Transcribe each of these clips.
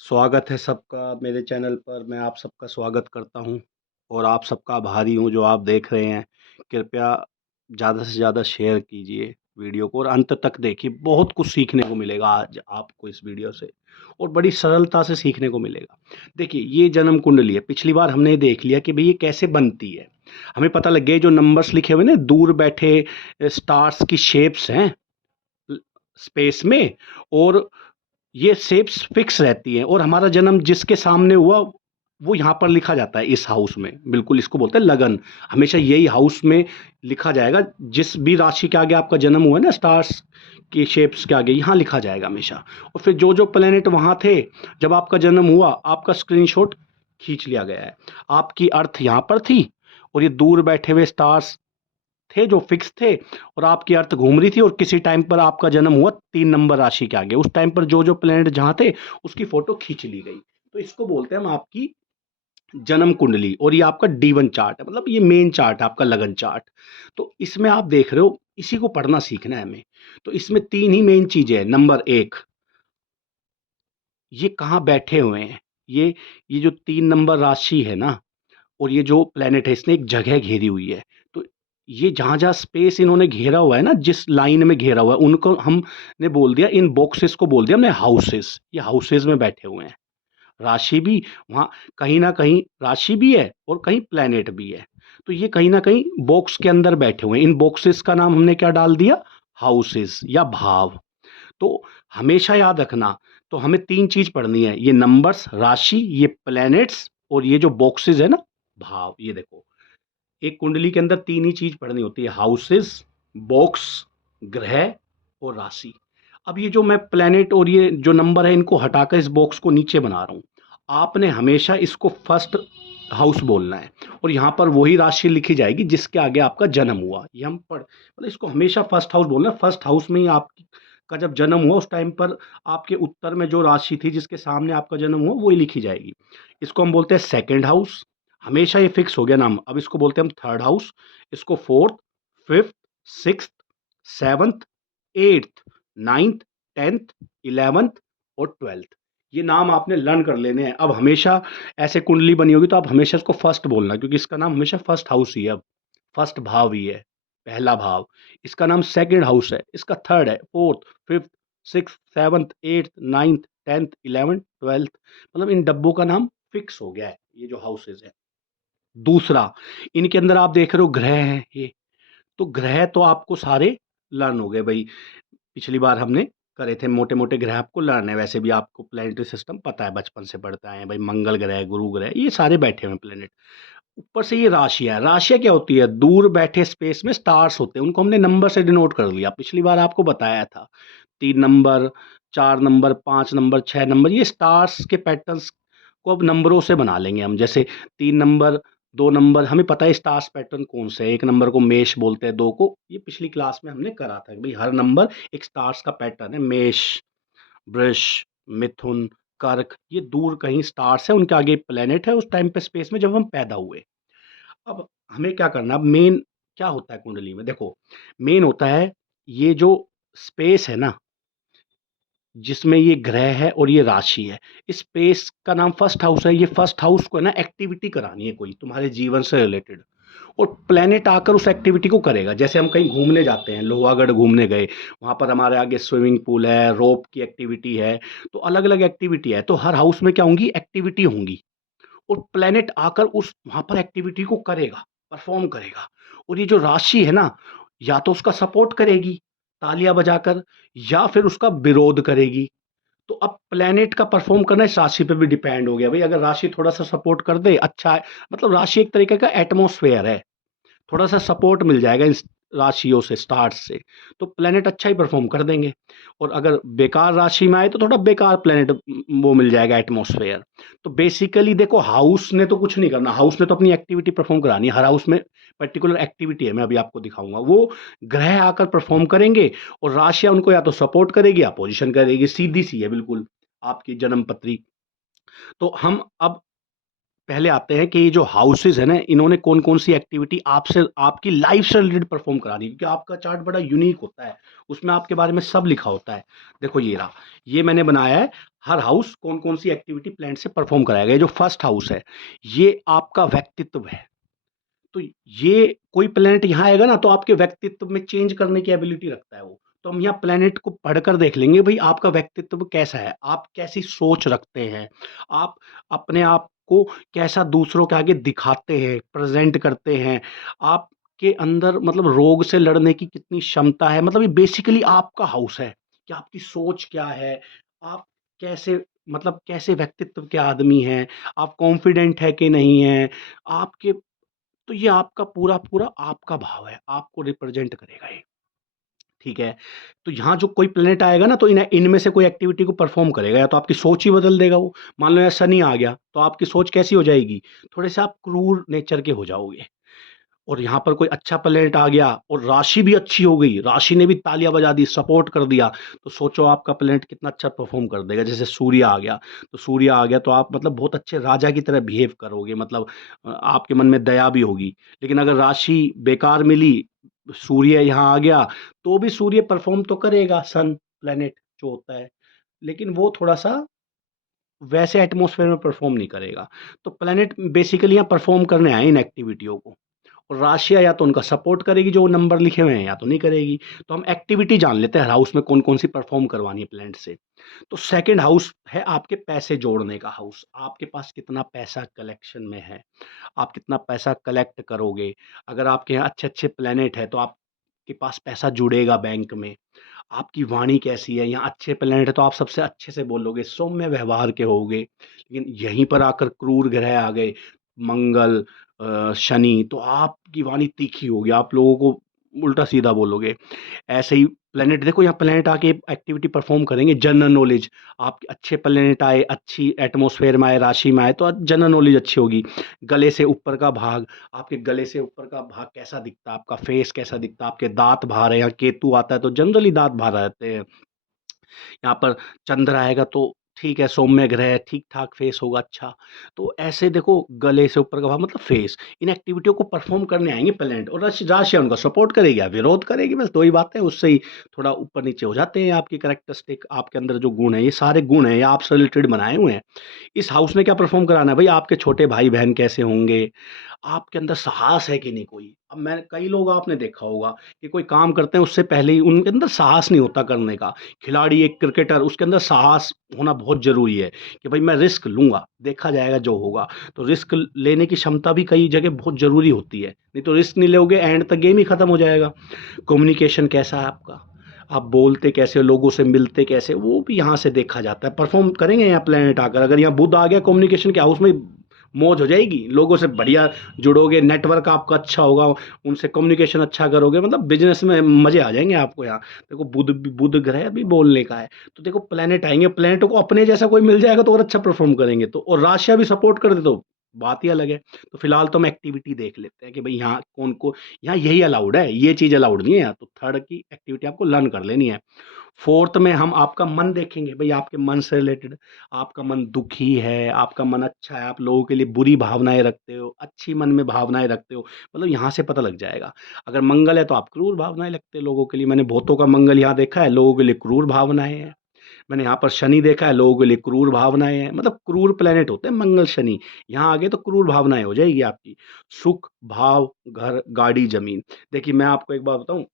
स्वागत है सबका मेरे चैनल पर। मैं आप सबका स्वागत करता हूं और आप सबका आभारी हूं जो आप देख रहे हैं। कृपया ज़्यादा से ज़्यादा शेयर कीजिए वीडियो को और अंत तक देखिए। बहुत कुछ सीखने को मिलेगा आज आपको इस वीडियो से और बड़ी सरलता से सीखने को मिलेगा। देखिए, ये जन्म कुंडली है। पिछली बार हमने देख लिया कि भाई ये कैसे बनती है। हमें पता लग गया जो नंबर्स लिखे हुए ना दूर बैठे स्टार्स की शेप्स हैं स्पेस में, और ये शेप्स फिक्स रहती हैं और हमारा जन्म जिसके सामने हुआ वो यहाँ पर लिखा जाता है इस हाउस में। बिल्कुल इसको बोलते हैं लगन। हमेशा यही हाउस में लिखा जाएगा। जिस भी राशि के आगे आपका जन्म हुआ है ना, स्टार्स के शेप्स के आगे यहाँ लिखा जाएगा हमेशा। और फिर जो जो प्लेनेट वहाँ थे जब आपका जन्म हुआ, आपका स्क्रीनशॉट खींच लिया गया है। आपकी अर्थ यहाँ पर थी और ये दूर बैठे हुए स्टार्स थे जो फिक्स थे, और आपकी अर्थ घूम रही थी और किसी टाइम पर आपका जन्म हुआ 3 नंबर राशि के आगे। उस टाइम पर जो जो प्लेनेट जहां थे उसकी फोटो खींच ली गई। तो इसको बोलते हैं हम आपकी जन्म कुंडली। और ये आपका D1 चार्ट है, मतलब ये मेन चार्ट है आपका लगन चार्ट। तो इसमें आप देख रहे हो, इसी को पढ़ना सीखना है हमें। तो इसमें 3 ही मेन चीजें हैं। नंबर 1, ये कहाँ बैठे हुए हैं। ये जो 3 नंबर राशि है ना, और ये जो प्लेनेट है इसने एक जगह घेरी हुई है। तो ये जहां जहां स्पेस इन्होंने घेरा हुआ है ना, जिस लाइन में घेरा हुआ है, उनको हमने बोल दिया, इन बॉक्सेस को बोल दिया हमने हाउसेस। ये हाउसेस में बैठे हुए हैं। राशि भी वहां कहीं ना कहीं राशि भी है और कहीं प्लेनेट भी है। तो ये कहीं ना कहीं बॉक्स के अंदर बैठे हुए हैं। इन बॉक्सेस का नाम हमने क्या डाल दिया? हाउसेस या भाव। तो हमेशा याद रखना, तो हमें 3 चीज पढ़नी है। ये नंबर्स, राशि, ये प्लैनेट्स, और ये जो बॉक्सेस है ना, भाव। ये देखो, एक कुंडली के अंदर 3 ही चीज पढ़नी होती है: हाउसेस, बॉक्स, ग्रह और राशि। अब ये जो मैं प्लैनेट और ये जो नंबर है इनको हटाकर इस बॉक्स को नीचे बना रहा हूं। आपने हमेशा इसको फर्स्ट हाउस बोलना है और यहां पर वही राशि लिखी जाएगी जिसके आगे आपका जन्म हुआ। ये हम पढ़ मतलब इसको हमेशा फर्स्ट हाउस बोलना है। फर्स्ट हाउस में ही आपका जब जन्म हुआ उस टाइम पर आपके उत्तर में जो राशि थी जिसके सामने आपका जन्म हुआ वही लिखी जाएगी। इसको हम बोलते हैं सेकंड हाउस। हमेशा ये फिक्स हो गया नाम। अब इसको बोलते हैं हम थर्ड हाउस, इसको fourth, fifth, sixth, seventh, eighth, ninth, tenth, eleventh और ट्वेल्थ। ये नाम आपने लर्न कर लेने हैं। अब हमेशा ऐसे कुंडली बनी होगी तो आप हमेशा इसको फर्स्ट बोलना, क्योंकि इसका नाम हमेशा फर्स्ट हाउस ही है। अब फर्स्ट भाव ही है, पहला भाव। इसका नाम सेकंड हाउस है, इसका थर्ड है, fourth, fifth, six, seventh, eighth, ninth, tenth, eleventh, twelfth. मतलब इन डब्बों का नाम फिक्स हो गया है, ये जो हाउसेज है। दूसरा, इनके अंदर आप देख रहे हो ग्रह हैं ये। तो ग्रह तो आपको सारे लर्न हो गए भाई। पिछली बार हमने करे थे मोटे मोटे ग्रह, आपको लर्न है। वैसे भी आपको प्लेनेटरी सिस्टम पता है, बचपन से पढ़ते आए हैं भाई। मंगल ग्रह, गुरु ग्रह, ये सारे बैठे हुए हैं प्लेनेट। ऊपर से ये राशियां। राशियां क्या होती है? दूर बैठे स्पेस में स्टार्स होते हैं, उनको हमने नंबर से डिनोट कर लिया। पिछली बार आपको बताया था 3 नंबर, 4 नंबर, 5 नंबर, 6 नंबर, ये स्टार्स के पैटर्न्स को अब नंबरों से बना लेंगे हम। जैसे 3 नंबर, 2 नंबर, हमें पता है स्टार्स पैटर्न कौन से है। 1 नंबर को मेष बोलते हैं, 2 को, ये पिछली क्लास में हमने करा था कि भाई हर नंबर एक स्टार्स का पैटर्न है। मेष, वृष, मिथुन, कर्क, ये दूर कहीं स्टार्स है, उनके आगे प्लेनेट है उस टाइम पे स्पेस में जब हम पैदा हुए। अब हमें क्या करना? अब मेन क्या होता है कुंडली में? देखो, मेन होता है ये जो स्पेस है ना, जिसमें ये ग्रह है और ये राशि है। इस स्पेस का नाम फर्स्ट हाउस है। ये फर्स्ट हाउस को है ना एक्टिविटी करानी है कोई तुम्हारे जीवन से रिलेटेड, और प्लेनेट आकर उस एक्टिविटी को करेगा। जैसे हम कहीं घूमने जाते हैं, लोहागढ़ घूमने गए, वहां पर हमारे आगे स्विमिंग पूल है, रोप की एक्टिविटी है, तो अलग अलग एक्टिविटी है। तो हर हाउस में क्या होंगी? एक्टिविटी होंगी, और प्लेनेट आकर उस वहां पर एक्टिविटी को करेगा, परफॉर्म करेगा। और ये जो राशि है ना, या तो उसका सपोर्ट करेगी तालियां बजाकर, या फिर उसका विरोध करेगी। तो अब प्लेनेट का परफॉर्म करना इस राशि पे भी डिपेंड हो गया भाई। अगर राशि थोड़ा सा सपोर्ट कर दे, अच्छा है। मतलब राशि एक तरीके का एटमॉस्फेयर है, थोड़ा सा सपोर्ट मिल जाएगा इन राशियों से, स्टार्स से, तो प्लेनेट अच्छा ही परफॉर्म कर देंगे। और अगर बेकार राशि में आए तो थोड़ा बेकार प्लेनेट वो मिल जाएगा, एटमॉस्फेयर। तो बेसिकली देखो, हाउस ने तो कुछ नहीं करना, हाउस ने तो अपनी एक्टिविटी परफॉर्म करानी है। हर हाउस में पर्टिकुलर एक्टिविटी है, मैं अभी आपको दिखाऊंगा। वो ग्रह आकर परफॉर्म करेंगे और राशियां उनको या तो सपोर्ट करेगी या पोजिशन करेगी। सीधी सी है बिल्कुल आपकी जन्म पत्री। तो हम अब पहले आते हैं कि ये जो हाउसेज़ है ना, इन्होंने कौन-कौन सी एक्टिविटी आपसे आपकी लाइफ़ से रिलेटेड परफ़ॉर्म करा दी, क्योंकि आपका चार्ट बड़ा यूनिक होता है, उसमें आपके बारे में सब लिखा होता है। देखो ये रहा, ये मैंने बनाया है, हर हाउस कौन-कौन सी एक्टिविटी प्लैनेट से परफ़ॉर्म कराएगा। ये जो फर्स्ट हाउस है, ये आपका व्यक्तित्व है। तो ये कोई प्लैनेट यहाँ आएगा ना, तो आपके व्यक्तित्व में चेंज करने की एबिलिटी रखता है वो। तो हम यहाँ प्लैनेट को पढ़कर देख लेंगे भई आपका व्यक्तित्व कैसा है? आप कैसी सोच रखते हैं? आप अपने आप को कैसा दूसरों के आगे दिखाते हैं, प्रेज़ेंट करते हैं? आपके अंदर मतलब रोग से लड़ने की कितनी क्षमता है? मतलब ये बेसिकली आपका हाउस है, कि आपकी सोच क्या है? आप कैसे मतलब कैसे व्यक्तित्व के आदमी हैं? आप कॉन्फिडेंट हैं कि नहीं हैं? आपके तो ये आपका पूरा-पूरा आपका भाव है, आपको रिप्रेज़ेंट करेगा ये, ठीक है? तो यहाँ जो कोई प्लैनेट आएगा ना, तो इनमें से कोई एक्टिविटी को परफ़ॉर्म करेगा, या तो आपकी सोच ही बदल देगा वो। मान लो यहाँ शनि आ गया, तो आपकी सोच कैसी हो जाएगी? थोड़े-से आप क्रूर नेचर के हो जाओगे। और यहाँ पर कोई अच्छा प्लैनेट आ गया और राशि भी अच्छी हो गई, राशि ने भी तालियाँ बजा दी, सपोर्ट कर दिया, तो सोचो आपका प्लैनेट कितना अच्छा परफ़ॉर्म कर देगा। जैसे सूर्य आ गया, तो सूर्य आ गया तो आप मतलब बहुत अच्छे राजा की तरह बिहेव करोगे, मतलब आपके मन में दया भी होगी। लेकिन अगर राशि बेकार मिली, सूर्य यहाँ आ गया, तो भी सूर्य परफ़ॉर्म तो करेगा, सन प्लैनेट जो होता है, लेकिन वो थोड़ा-सा वैसे एटमॉस्फेयर में परफ़ॉर्म नहीं करेगा। तो प्लैनेट बेसिकली यहाँ परफ़ॉर्म करने आए हैं इन एक्टिविटियों को। और राशियाँ या तो उनका सपोर्ट करेगी जो नंबर लिखे हुए हैं, या तो नहीं करेगी। तो हम एक्टिविटी जान लेते हैं हर हाउस में कौन-कौन सी परफ़ॉर्म करवानी है प्लैनेट से। तो सेकंड हाउस है आपके पैसे जोड़ने का हाउस। आपके पास कितना पैसा कलेक्शन में है, आप कितना पैसा कलेक्ट करोगे। अगर आपके यहाँ अच्छे-अच्छे प्लैनेट हैं, तो आपके पास पैसा जुड़ेगा बैंक में। आपकी वाणी कैसी है, यहाँ अच्छे प्लैनेट है तो आप सबसे अच्छे से बोलोगे, सौम्य व्यवहार के होगे। लेकिन यहीं पर आकर क्रूर ग्रह आ गए, मंगल शनि, तो आपकी वाणी तीखी होगी, आप लोगों को उल्टा-सीधा बोलोगे। ऐसे ही प्लैनेट देखो, यहाँ प्लैनेट आके एक्टिविटी परफ़ॉर्म करेंगे, जनरल नॉलेज। आप अच्छे प्लैनेट आए, अच्छी एटमॉस्फेयर में आए, राशि में आए, तो जनरल नॉलेज अच्छी होगी। गले से ऊपर का भाग, आपके गले से ऊपर का भाग कैसा दिखता है, आपका फेस कैसा दिखता है, आपके दाँत बाहर है, यहाँ केतु आता है तो जनरली दाँत बाहर रहते हैं। यहाँ पर चंद्र आएगा तो ठीक है, सौम्य ग्रह है, ठीक-ठाक फेस होगा अच्छा। तो ऐसे देखो, गले से ऊपर का भाग मतलब फेस, इन एक्टिविटियों को परफ़ॉर्म करने आएँगे प्लैनेट, और राशियाँ उनका सपोर्ट करेगी या विरोध करेगी, बस 2 ही बातें, उससे ही थोड़ा ऊपर-नीचे हो जाते हैं आपकी कैरेक्टरिस्टिक, आपके अंदर जो गुण हैं, ये सारे गुण हैं, ये आपसे रिलेटेड बनाए हुए हैं। इस हाउस ने क्या परफ़ॉर्म कराना है भई, आपके छोटे भाई-बहन कैसे होंगे, आपके अंदर साहस है कि नहीं कोई। अब मैं कई लोग आपने देखा होगा कि कोई काम करते हैं उससे पहले ही उनके अंदर साहस नहीं होता करने का। खिलाड़ी, एक क्रिकेटर, उसके अंदर साहस होना बहुत ज़रूरी है कि भई मैं रिस्क लूँगा, देखा जाएगा जो होगा। तो रिस्क लेने की क्षमता भी कई जगह बहुत ज़रूरी होती है, नहीं तो रिस्क नहीं लोगे, एंड तक गेम ही खत्म हो जाएगा। कम्युनिकेशन कैसा है आपका? आप बोलते कैसे हो, लोगों से मिलते कैसे हो, वो भी यहाँ से देखा जाता है। परफ़ॉर्म करेंगे यहाँ प्लैनेट आकर, अगर यहाँ बुध आ गया कम्युनिकेशन के हाउस में, मौज हो जाएगी, लोगों से बढ़िया जुड़ोगे, नेटवर्क आपका अच्छा होगा, उनसे कम्युनिकेशन अच्छा करोगे, मतलब बिज़नेस में मज़े आ जाएँगे आपको यहाँ। देखो बुध ग्रह भी बोलने का है, तो देखो प्लैनेट आएँगे, प्लैनेटों को अपने जैसा कोई मिल जाएगा तो और अच्छा परफ़ॉर्म करेंगे, तो और राशियाँ भी सपोर्ट कर दे तो बात ही अलग है। तो फिलहाल तो हम एक्टिविटी देख लेते हैं कि भई यहाँ कौन को यहाँ यही अलाउड है, ये चीज़ अलाउड नहीं है यहाँ, तो थर्ड की एक्टिविटी आपको लर्न कर लेनी है। फोर्थ में हम आपका मन देखेंगे, भई आपके मन से रिलेटेड, आपका मन दुखी है, आपका मन अच्छा है, आप लोगों के लिए बुरी भावनाएँ रखते हो, अच्छी मन में भावनाएँ रखते हो, मतलब यहाँ से पता लग जाएगा। अगर मंगल है तो आप क्रूर भावनाएँ रखते हो लोगों के लिए, मैंने बहुतों का मंगल यहाँ देखा है, लोगों के लिए क्रूर भावनाएँ हैं। मैंने यहाँ पर शनि देखा है, लोगों के लिए क्रूर भावनाएँ हैं, मतलब क्रूर प्लैनेट होते हैं मंगल, शनि। यहाँ आ गए तो क्रूर भावनाएँ हो जाएगी आपकी। सुख, भाव, घर, गाड़ी, ज़मीन। देखिए मैं आपको एक बात बताऊँ,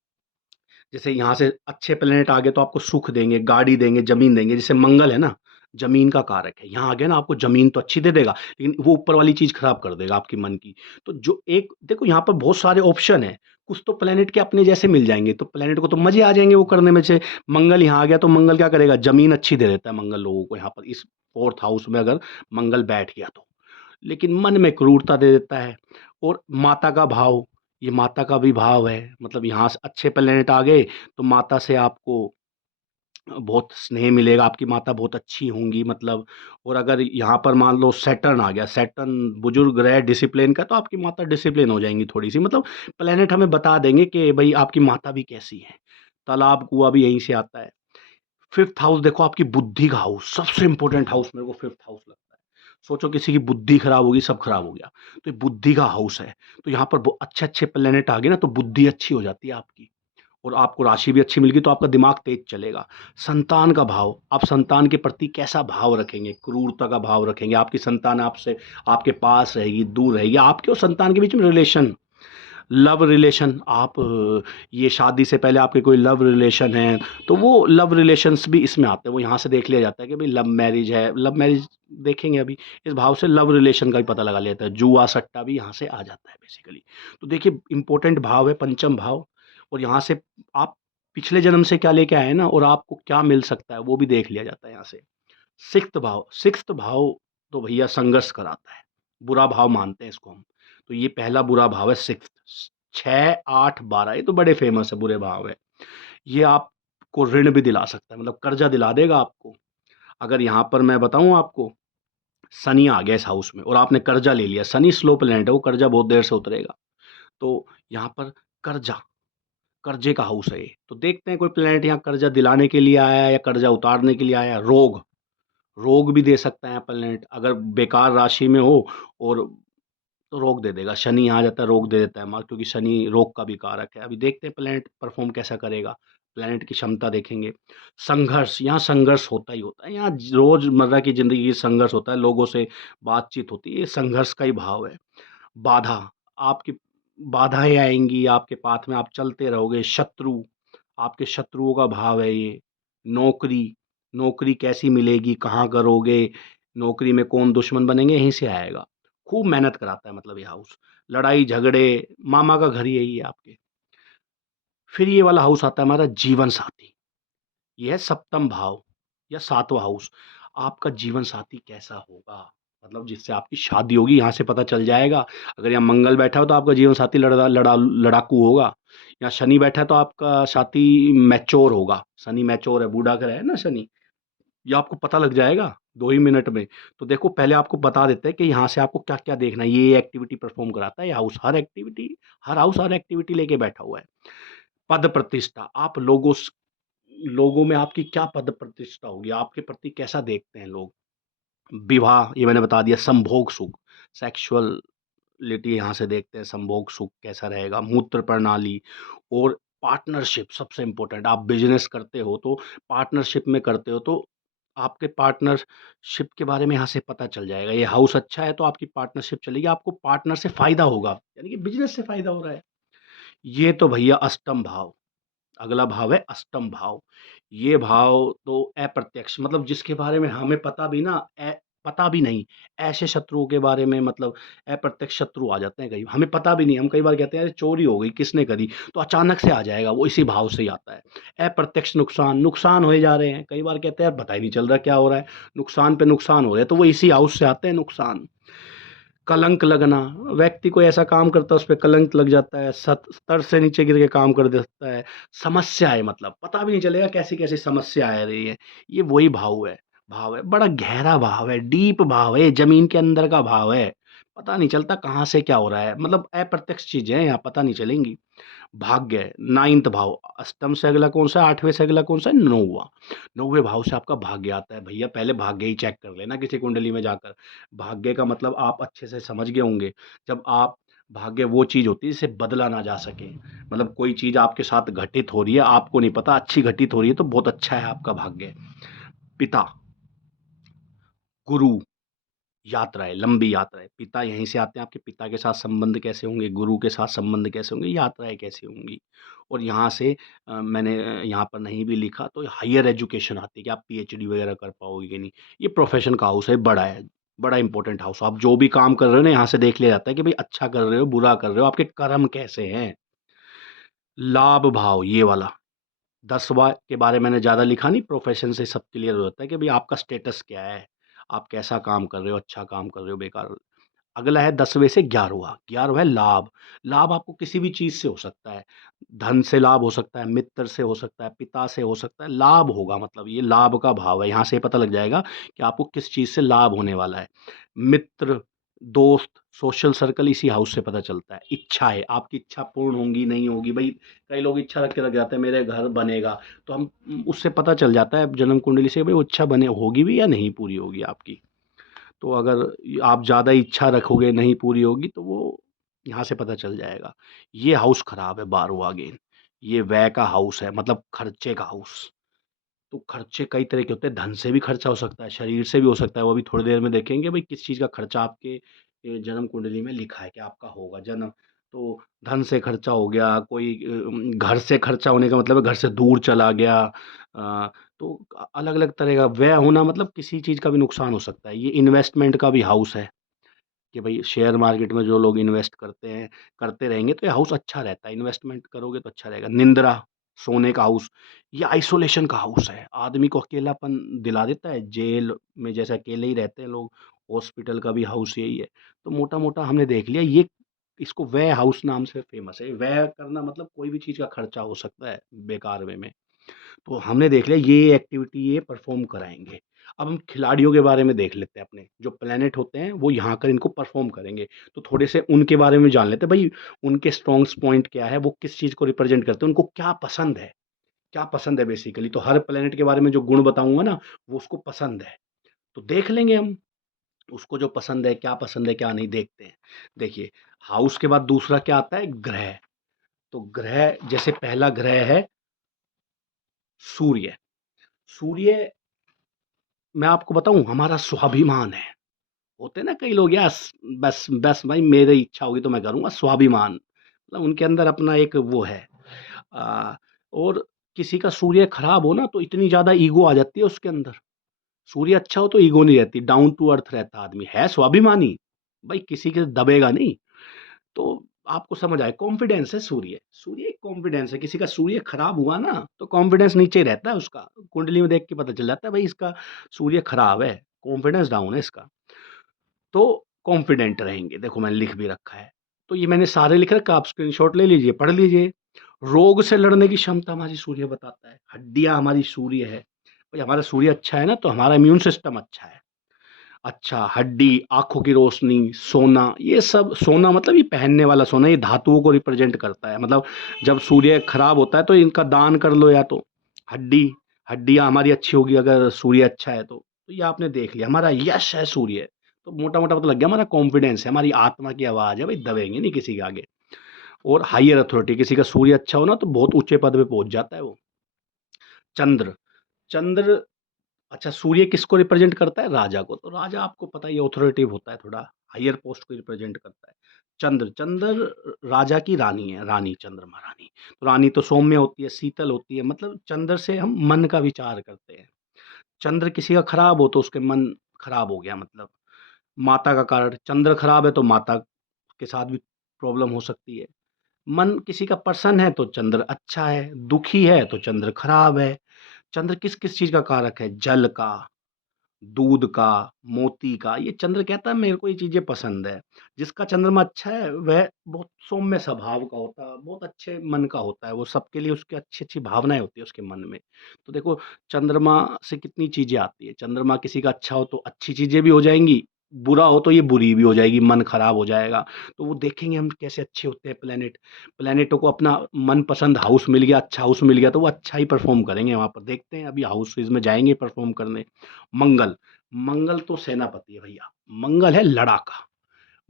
जैसे यहाँ से अच्छे प्लैनेट आ गए तो आपको सुख देंगे, गाड़ी देंगे, ज़मीन देंगे। जैसे मंगल है ना, ज़मीन का कारक है। यहाँ आ गया ना, आपको ज़मीन तो अच्छी दे देगा, लेकिन वो ऊपर वाली चीज़ खराब कर देगा आपके मन की। तो जो एक देखो यहाँ पर बहुत सारे ऑप्शन हैं, कुछ तो प्लैनेट के अपने जैसे मिल जाएँगे, तो प्लैनेट को तो मज़े आ जाएँगे वो करने में से। मंगल यहाँ आ गया तो मंगल क्या करेगा, ज़मीन अच्छी दे देता है मंगल लोगों को यहाँ पर इस 4th हाउस में अगर मंगल बैठ गया तो। लेकिन मन में क्रूरता दे देता है। और माता का भाव, ये माता का भी भाव है, मतलब यहाँ से अच्छे प्लैनेट आ गए तो माता से आपको बहुत स्नेह मिलेगा, आपकी माता बहुत अच्छी होंगी मतलब। और अगर यहाँ पर मान लो सैटर्न आ गया, सैटर्न बुजुर्ग ग्रह डिसिप्लिन का, तो आपकी माता डिसिप्लिन हो जाएँगी थोड़ी-सी, मतलब प्लैनेट हमें बता देंगे कि भई आपकी माता भी कैसी है। तालाब, कुआँ भी यहीं से आता है। 5th हाउस देखो, आपकी बुद्धि का हाउस, सबसे इम्पोर्टेंट हाउस मेरे को 5th हाउस लगता है। सोचो किसी की बुद्धि खराब होगी, सब खराब हो गया। तो ये बुद्धि का हाउस है। तो यहाँ पर अच्छे अच्छे प्लेनेट आ गए ना, तो बुद्धि अच्छी हो जाती है आपकी, और आपको राशि भी अच्छी मिल गई तो आपका दिमाग तेज चलेगा। संतान का भाव, आप संतान के प्रति कैसा भाव रखेंगे? क्रूरता का भाव रखेंगे? आपकी संतान आपसे, आपके पास रहेगी, दूर रहेगी? आपके और संतान के बीच में रिलेशन, लव रिलेशन, आप ये शादी से पहले आपके कोई लव रिलेशन है, तो वो लव रिलेशंस भी इसमें आते हैं। वो यहाँ से देख लिया जाता है कि भाई लव मैरिज है, लव मैरिज देखेंगे अभी। इस भाव से लव रिलेशन का भी पता लगा लेता है। जुआ सट्टा भी यहाँ से आ जाता है बेसिकली। तो देखिए इंपॉर्टेंट भाव है पंचम भाव, और यहाँ से आप पिछले जन्म से क्या लेके आए हैं ना, और आपको क्या मिल सकता है वो भी देख लिया जाता है यहाँ से। सिक्स्थ भाव तो भैया संघर्ष कराता है, बुरा भाव मानते हैं इसको हम। तो ये पहला बुरा भाव है सिक्स्थ। 6, 8, 12 ये तो बड़े फेमस है बुरे भाव है। ये आपको ऋण भी दिला सकता है, मतलब कर्जा दिला देगा आपको। अगर यहाँ पर मैं बताऊं आपको, शनि आ गया इस हाउस में और आपने कर्जा ले लिया, शनि स्लो प्लैनेट है, वो कर्जा बहुत देर से उतरेगा। तो यहाँ पर कर्जा, कर्जे का हाउस है ये। तो देखते हैं कोई प्लैनेट यहाँ कर्जा दिलाने के लिए आया है या कर्जा उतारने के लिए आया है। रोग, रोग भी दे सकता है प्लेनेट, अगर बेकार राशि में हो और तो रोग दे देगा। शनि आ जाता है रोग दे देता है मार, क्योंकि शनि रोग का भी कारक है। अभी देखते हैं प्लेनेट परफॉर्म कैसा करेगा, प्लेनेट की क्षमता देखेंगे। संघर्ष, यहाँ संघर्ष होता ही होता है, यहाँ रोजमर्रा की जिंदगी संघर्ष होता है, लोगों से बातचीत होती है, ये संघर्ष का ही भाव है। बाधा, आपकी बाधाएं आएंगी आपके पाथ में, आप चलते रहोगे। शत्रु, आपके शत्रुओं का भाव है ये। नौकरी, नौकरी कैसी मिलेगी, कहाँ करोगे, नौकरी में कौन दुश्मन बनेंगे, यहीं से आएगा। खूब मेहनत कराता है मतलब ये हाउस। लड़ाई झगड़े, मामा का घर यही है आपके। फिर ये वाला हाउस आता है हमारा जीवन साथी। ये है सप्तम भाव या सातवां हाउस। आपका जीवन साथी कैसा होगा, मतलब जिससे आपकी शादी होगी, यहाँ से पता चल जाएगा। अगर यहाँ मंगल बैठा हो तो आपका जीवन साथी लड़ाकू होगा। यहाँ शनि बैठा है तो आपका साथी मैच्योर होगा। शनि मैच्योर है, बूढ़ा कर है ना शनि, ये आपको पता लग जाएगा 2 ही मिनट में। तो देखो पहले आपको बता देते हैं कि यहाँ से आपको क्या क्या देखना है। ये एक्टिविटी परफॉर्म कराता है ये हाउस, हर एक्टिविटी, हर हाउस हर एक्टिविटी लेके बैठा हुआ है। पद प्रतिष्ठा, आप लोगों में आपकी क्या पद प्रतिष्ठा होगी, आपके प्रति कैसा देखते हैं लोग। विवाह, ये मैंने बता दिया। संभोग सुख, सेक्सुअलिटी यहाँ से देखते हैं, संभोग सुख कैसा रहेगा। मूत्र प्रणाली और पार्टनरशिप सबसे इंपॉर्टेंट। आप बिजनेस करते हो तो पार्टनरशिप में करते हो, तो आपके पार्टनरशिप के बारे में यहाँ से पता चल जाएगा। ये हाउस अच्छा है तो आपकी पार्टनरशिप चलेगी, आपको पार्टनर से फायदा होगा, यानी कि बिजनेस से फायदा हो रहा है। ये तो भैया अष्टम भाव। अगला भाव है अष्टम भाव। ये भाव तो अप्रत्यक्ष, मतलब जिसके बारे में हमें पता भी नहीं, ऐसे शत्रुओं के बारे में, मतलब अप्रत्यक्ष शत्रु आ जाते हैं कई, हमें पता भी नहीं। हम कई बार कहते हैं अरे चोरी हो गई, किसने करी, तो अचानक से आ जाएगा, वो इसी भाव से ही आता है। अप्रत्यक्ष नुकसान, नुकसान होए जा रहे हैं, कई बार कहते हैं यार पता ही नहीं चल रहा क्या हो रहा है, नुकसान पे नुकसान हो रहे हैं, तो वो इसी हाउस से आते हैं नुकसान। कलंक लगना, व्यक्ति कोई ऐसा काम करता है उस पे कलंक लग जाता है, स्तर से नीचे गिर के काम कर देता है। समस्याएं, मतलब पता भी नहीं चलेगा कैसी कैसी समस्या आ रही है। ये वही भाव है, बड़ा गहरा भाव है, डीप भाव है, जमीन के अंदर का भाव है। पता नहीं चलता कहाँ से क्या हो रहा है, मतलब अप्रत्यक्ष चीजें हैं यहाँ, पता नहीं चलेंगी। भाग्य, नाइन्थ भाव। अष्टम से अगला कौन सा है, आठवें से अगला कौन सा है, नौवा। नौवे भाव से आपका भाग्य आता है। भैया पहले भाग्य ही चेक कर लेना किसी कुंडली में जाकर। भाग्य का मतलब आप अच्छे से समझ गए होंगे। जब आप, भाग्य वो चीज होती है जिसे बदला ना जा सके, मतलब कोई चीज आपके साथ घटित हो रही है, आपको नहीं पता, अच्छी घटित हो रही है तो बहुत अच्छा है आपका भाग्य। पिता, गुरु, यात्राएँ, लंबी यात्राएँ, पिता यहीं से आते हैं। आपके पिता के साथ संबंध कैसे होंगे, गुरु के साथ संबंध कैसे होंगे, यात्राएँ कैसी होंगी। और यहाँ से मैंने यहाँ पर नहीं भी लिखा तो हायर एजुकेशन आती है कि आप पीएचडी वगैरह कर पाओगे कि नहीं। ये प्रोफ़ेशन का हाउस है, बड़ा इंपॉर्टेंट हाउस। आप जो भी काम कर रहे हो ना, यहाँ से देख लिया जाता है कि भाई अच्छा कर रहे हो, बुरा कर रहे हो, आपके कर्म कैसे हैं। लाभ भाव, ये वाला 10वाँ के बारे में मैंने ज़्यादा लिखा नहीं, प्रोफ़ेशन से सब क्लियर हो जाता है कि भई आपका स्टेटस क्या है? आप कैसा काम कर रहे हो, अच्छा काम कर रहे हो, बेकार। अगला है 10वें से 11वाँ, 11वाँ है लाभ। लाभ आपको किसी भी चीज़ से हो सकता है, धन से लाभ हो सकता है, मित्र से हो सकता है, पिता से हो सकता है, लाभ होगा, मतलब ये लाभ का भाव है। यहाँ से पता लग जाएगा कि आपको किस चीज़ से लाभ होने वाला है। मित्र, दोस्त, सोशल सर्कल इसी हाउस से पता चलता है। इच्छाएँ, आपकी इच्छा पूर्ण होंगी, नहीं होगी, भई कई लोग इच्छा रख के रख जाते हैं मेरे घर बनेगा, तो हम उससे पता चल जाता है जन्म कुंडली से भई वो इच्छा बने होगी भी या नहीं पूरी होगी आपकी। तो अगर आप ज़्यादा इच्छा रखोगे नहीं पूरी होगी तो वो यहाँ से पता चल जाएगा। ये हाउस खराब है 12वां अगेन, ये व्यय का हाउस है, मतलब खर्चे का हाउस। तो खर्चे कई तरह के होते हैं, धन से भी खर्चा हो सकता है, शरीर से भी हो सकता है, वो अभी थोड़ी देर में देखेंगे भाई किस चीज़ का खर्चा आपके जन्म कुंडली में लिखा है कि आपका होगा जन्म। तो धन से खर्चा हो गया, कोई घर से खर्चा होने का मतलब है घर से दूर चला गया। तो अलग अलग तरह का व्यय होना मतलब किसी चीज़ का भी नुकसान हो सकता है। ये इन्वेस्टमेंट का भी हाउस है कि भाई शेयर मार्केट में जो लोग इन्वेस्ट करते हैं, करते रहेंगे तो ये हाउस अच्छा रहता है, इन्वेस्टमेंट करोगे तो अच्छा रहेगा। निंद्रा, सोने का हाउस, ये आइसोलेशन का हाउस है, आदमी को अकेलापन दिला देता है, जेल में जैसे अकेले ही रहते हैं लोग, हॉस्पिटल का भी हाउस यही है। तो मोटा-मोटा हमने देख लिया ये, इसको व्यय हाउस नाम से फेमस है। व्यय करना मतलब कोई भी चीज़ का खर्चा हो सकता है बेकार वे में। तो हमने देख लिया ये एक्टिविटी ये परफॉर्म कराएँगे। अब हम खिलाड़ियों के बारे में देख लेते हैं अपने, जो प्लैनेट होते हैं वो यहाँ आकर इनको परफॉर्म करेंगे। तो थोड़े से उनके बारे में जान लेते हैं भई, उनके स्ट्रॉन्ग्स पॉइंट क्या है, वो किस चीज़ को रिप्रेज़ेंट करते हैं, उनको क्या पसंद है बेसिकली। तो हर प्लैनेट के बारे में जो गुण बताऊँगा ना, वो उसको पसंद है। तो देख लेंगे हम, उसको जो पसंद है, क्या नहीं देखते हैं। देखिए, हाउस के बाद दूसरा क्या आता है, ग्रह। तो ग्रह जैसे पहला ग्रह है सूर्य। सूर्य मैं आपको बताऊँ हमारा स्वाभिमान है। होते हैं ना कई लोग, यस बस बस भाई मेरी इच्छा होगी तो मैं करूँगा, स्वाभिमान। मतलब उनके अंदर अपना एक वो है। अ, और किसी का सूर्य खराब हो ना तो इतनी ज़्यादा ईगो आ जाती है उसके अंदर। सूर्य अच्छा हो तो ईगो नहीं रहती, डाउन टू अर्थ रहता आदमी, है स्वाभिमानी, भाई किसी के दबेगा नहीं। तो आपको समझ आए, कॉन्फिडेंस है सूर्य। सूर्य एक कॉन्फिडेंस है, किसी का सूर्य खराब हुआ ना तो कॉन्फिडेंस नीचे ही रहता है उसका। कुंडली में देख के पता चल जाता है भाई इसका सूर्य खराब है, कॉन्फिडेंस डाउन है इसका। तो कॉन्फिडेंट रहेंगे, देखो मैंने लिख भी रखा है। तो ये मैंने सारे लिख रखा, आप स्क्रीनशॉट ले लीजिए, पढ़ लीजिए। रोग से लड़ने की क्षमता हमारी सूर्य बताता है, हड्डियां हमारी सूर्य है। भाई हमारा सूर्य अच्छा है ना तो हमारा इम्यून सिस्टम अच्छा है। अच्छा, हड्डी, आँखों की रोशनी, सोना, ये सब, सोना मतलब ये पहनने वाला सोना, ये धातुओं को रिप्रेजेंट करता है। मतलब जब सूर्य खराब होता है तो इनका दान कर लो, या तो हड्डी, हड्डियाँ हमारी अच्छी होगी अगर सूर्य अच्छा है तो। तो ये आपने देख लिया, हमारा यश है सूर्य। तो मोटा-मोटा पता लग गया, हमारा कॉन्फिडेंस है, हमारी आत्मा की आवाज़ है, भाई दबेंगे नहीं किसी के आगे। और हायर अथॉरिटी, किसी का सूर्य अच्छा हो ना तो बहुत ऊँचे पद पे पहुँच जाता है वो। चंद्र, चंद्र अच्छा, सूर्य किसको रिप्रेजेंट करता है, राजा को। तो राजा आपको पता ही ऑथोरेटिव होता है, थोड़ा हायर पोस्ट को रिप्रेजेंट करता है। चंद्र, चंद्र राजा की रानी है, रानी, चंद्रमा रानी। तो रानी तो सौम्य होती है, शीतल होती है, मतलब चंद्र से हम मन का विचार करते हैं। चंद्र किसी का खराब हो तो उसके मन खराब हो गया, मतलब माता का कारण, चंद्र खराब है तो माता के साथ भी प्रॉब्लम हो सकती है। मन किसी का प्रसन्न है तो चंद्र अच्छा है, दुखी है तो चंद्र खराब है। चंद्र किस किस चीज का कारक है, जल का, दूध का, मोती का। ये चंद्र कहता है मेरे को ये चीज़ें पसंद है। जिसका चंद्रमा अच्छा है वह बहुत सौम्य स्वभाव का होता है, बहुत अच्छे मन का होता है, वो सबके लिए उसकी अच्छी-अच्छी भावनाएँ होती है उसके मन में। तो देखो चंद्रमा से कितनी चीज़ें आती हैं, चंद्रमा किसी का अच्छा हो तो अच्छी चीज़ें भी हो जाएँगी, बुरा हो तो ये बुरी भी हो जाएगी, मन खराब हो जाएगा। तो वो देखेंगे हम कैसे अच्छे होते हैं प्लैनेट। प्लैनेटों को अपना मनपसंद हाउस मिल गया, अच्छा हाउस मिल गया तो वो अच्छा ही परफ़ॉर्म करेंगे वहाँ पर। देखते हैं अभी हाउसेज़ में जाएँगे परफ़ॉर्म करने। मंगल, मंगल तो सेनापति है भैया, मंगल है लड़ाका।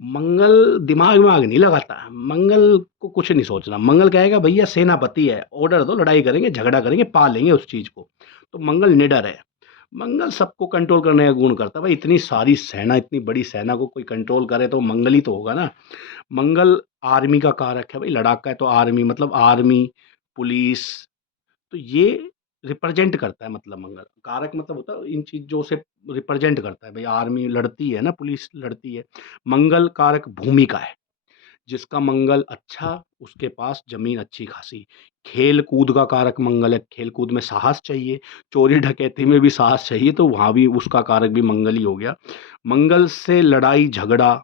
मंगल दिमाग-विमाग नहीं लगाता, मंगल को कुछ नहीं सोचना, मंगल कहेगा भैया सेनापति है, ऑर्डर दो, लड़ाई करेंगे, झगड़ा करेंगे, पा लेंगे उस चीज़ को। तो मंगल निडर है, मंगल सबको कंट्रोल करने का गुण करता है। भाई इतनी सारी सेना, इतनी बड़ी सेना को कोई कंट्रोल करे तो मंगल ही तो होगा ना। मंगल आर्मी का कारक है, भाई लड़ाका है तो आर्मी, मतलब आर्मी, पुलिस, तो ये रिप्रेजेंट करता है, मतलब मंगल कारक मतलब होता है इन चीजों से रिप्रेजेंट करता है। भाई आर्मी लड़ती है ना, पुलिस लड़ती है। मंगल कारक भूमि का है, जिसका मंगल अच्छा, उसके पास जमीन अच्छी खासी। खेल कूद का कारक मंगल है, खेल कूद में साहस चाहिए, चोरी डकैती में भी साहस चाहिए, तो वहां भी उसका कारक भी मंगल ही हो गया। मंगल से लड़ाई झगड़ा